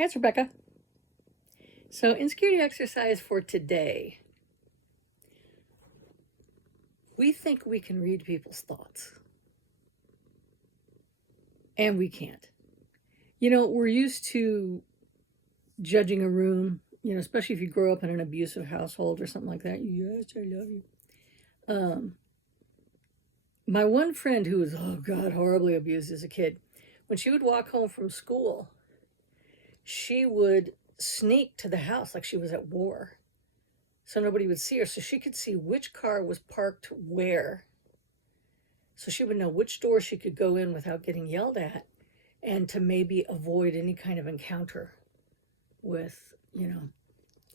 Hey, it's Rebecca. So, insecurity exercise for today. We think we can read people's thoughts, and we can't. We're used to judging a room, especially if you grow up in an abusive household or something like that. Yes, I love you. My one friend who was, oh God, horribly abused as a kid, when she would walk home from school, she would sneak to the house like she was at war so nobody would see her, so she could see which car was parked where, so she would know which door she could go in without getting yelled at, and to maybe avoid any kind of encounter with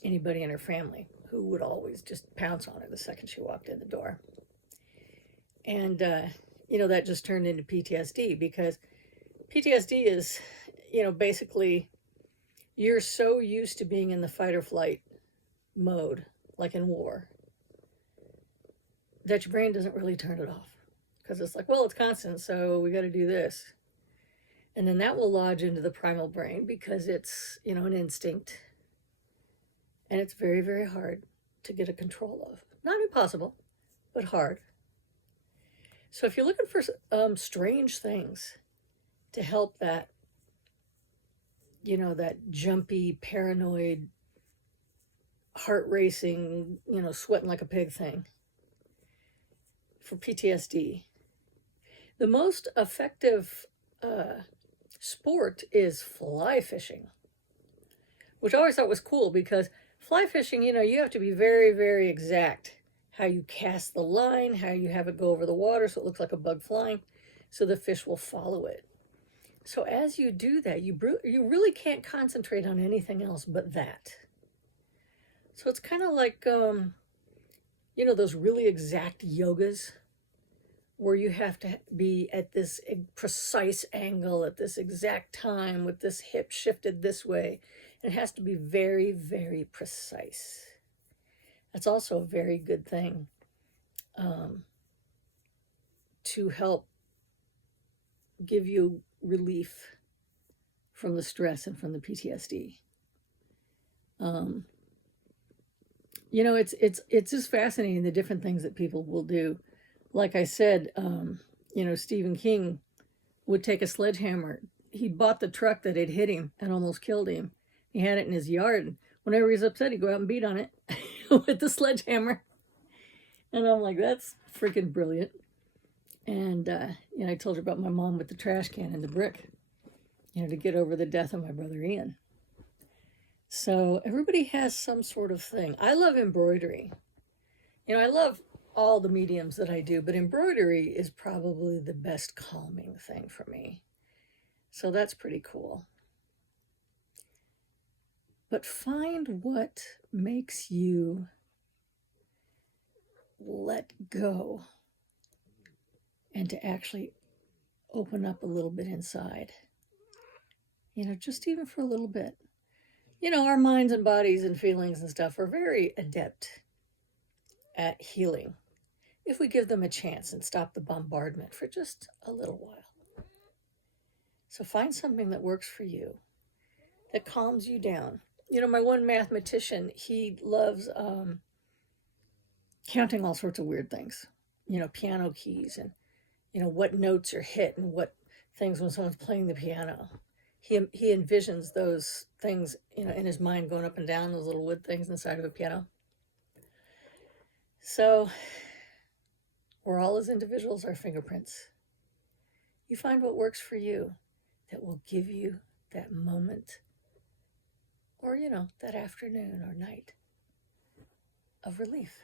anybody in her family who would always just pounce on her the second she walked in the door. And that just turned into PTSD, because PTSD is basically you're so used to being in the fight or flight mode, like in war, that your brain doesn't really turn it off, because it's like, well, it's constant, so we got to do this. And then that will lodge into the primal brain because it's an instinct, and it's very, very hard to get a control of. Not impossible, but hard. So if you're looking for strange things to help that that jumpy, paranoid, heart racing, sweating like a pig thing for PTSD, the most effective sport is fly fishing, which I always thought was cool, because fly fishing, you have to be very, very exact how you cast the line, how you have it go over the water so it looks like a bug flying, so the fish will follow it. So as you do that, you really can't concentrate on anything else but that. So it's kind of like, those really exact yogas where you have to be at this precise angle at this exact time with this hip shifted this way. It has to be very, very precise. That's also a very good thing to help give you relief from the stress and from the PTSD. It's just fascinating, the different things that people will do. Like I said, Stephen King would take a sledgehammer. He bought the truck that had hit him and almost killed him. He had it in his yard. Whenever he's upset, he'd go out and beat on it with the sledgehammer. And I'm like, that's freaking brilliant. And, I told you about my mom with the trash can and the brick, to get over the death of my brother Ian. So everybody has some sort of thing. I love embroidery. I love all the mediums that I do, but embroidery is probably the best calming thing for me. So that's pretty cool. But find what makes you let go and to actually open up a little bit inside, just even for a little bit. Our minds and bodies and feelings and stuff are very adept at healing if we give them a chance and stop the bombardment for just a little while. So find something that works for you, that calms you down. My one mathematician, he loves counting all sorts of weird things, piano keys, and what notes are hit and what things when someone's playing the piano. He envisions those things, in his mind, going up and down, those little wood things inside of a piano. So we're all, as individuals, our fingerprints. You find what works for you that will give you that moment, or, that afternoon or night of relief.